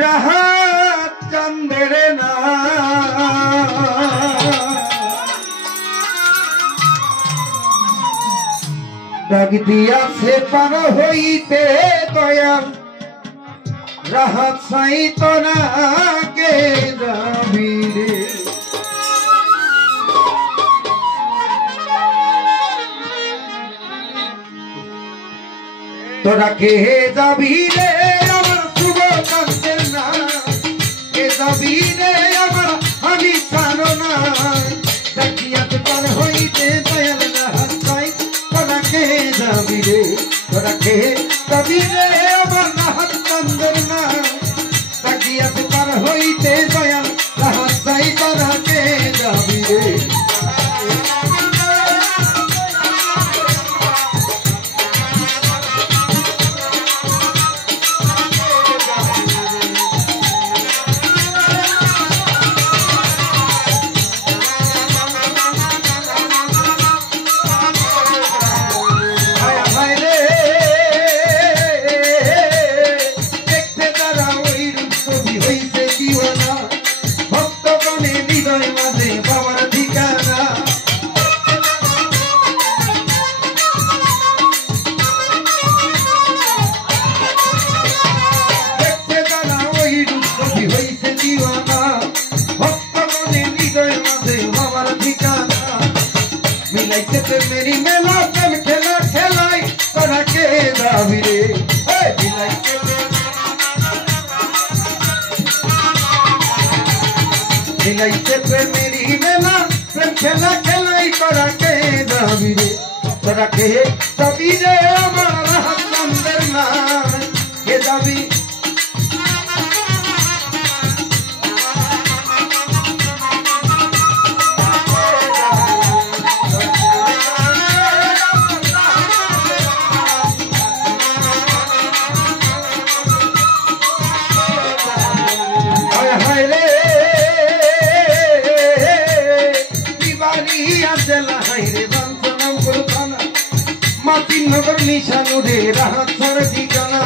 রাহাত চাঁদের না ডাক দিয়াছে পার হইতে দয়াল রাহাত সাইত না কে যাবি রে তোরা কে যাবি রে আমার শুভ কান্তের না কে যাবি রে আমার আমি ছাড়ো না ডাকিয়াতে পার হইতে দয়াল রাহাত সাই তোরা কে যাবি রে তোরা কে যাবি রে আমার রাহাত চাঁদের না ডাকিয়াতে পার হইতে দয়াল রাহাত সাই তোরা কে যাবি রে मेरी मेला चल खेला खेलाई तोरा के जाबी रे मिलाइते पे मेरी मेला चल खेला खेलाई तोरा के जाबी रे तोरा के जाबी रे हमारा राहत चाँদের ना के जाबी नगर निशानु रे राहत सर ठिकाना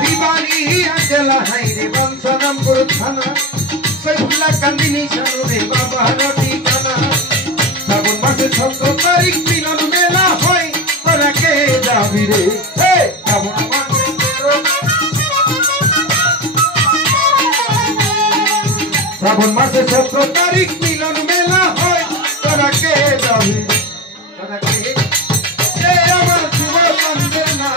दीवानी अजला है रे बंसनमपुर थाना सैफुल्ला कांदी निशानु रे बाबा ठिकाना साबन मासे 16 तारीख मिलन मेला হয় তোরা কে যাবি রে সাবন श्रावण मासे 17 तारीख मिलन मेला হয় তোরা কে যাবি তোরা কে এ আমার শুভ চাঁদের না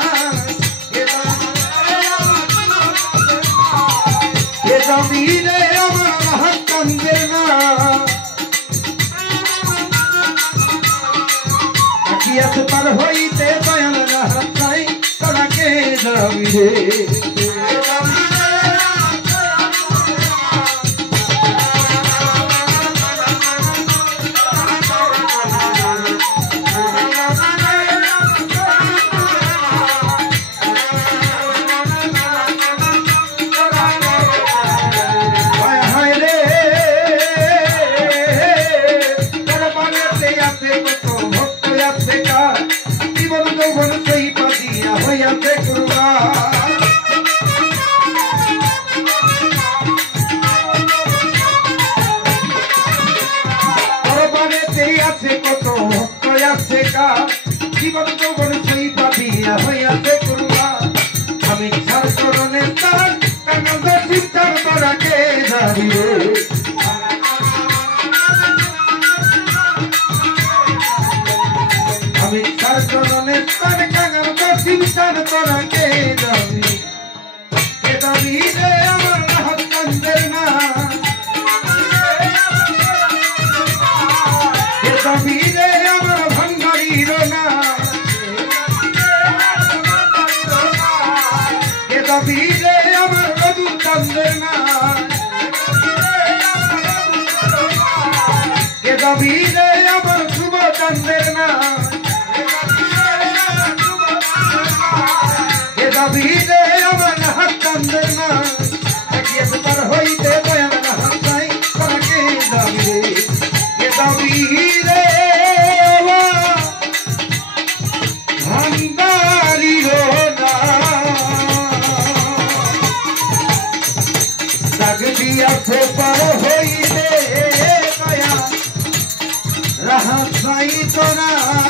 কে যাবি রে আমার রাহাত চাঁদের না ডাকিয়াতে পার হইতে দয়াল রাহাত চাই তোরা কে যাবি রে জীবন যৌবন সেই পাবিয়া হইয়াছে করবা আমি ছাড় করনে তার কানন্দ চিন্তার তোরা কে যাবি রে আমি ছাড় করনে তার কানন্দ চিন্তার তোরা কে যাবি রে আমার রাহাত চাঁদের না কে যাবি রে আমার ভাঙ্গারির না কে যাবি রে আমার রঘু চাঁদের না কে যাবি রে আমার শুভ চাঁদের না কে যাবি রে আমার রাহাত চাঁদের না ডাকিয়াতে পার হইতে দয়াল রাহাত চাই তোরা কে যাবি রে কে যাবি রে दाग दियाছে পার হইতে দয়া রাহা সাই তোরা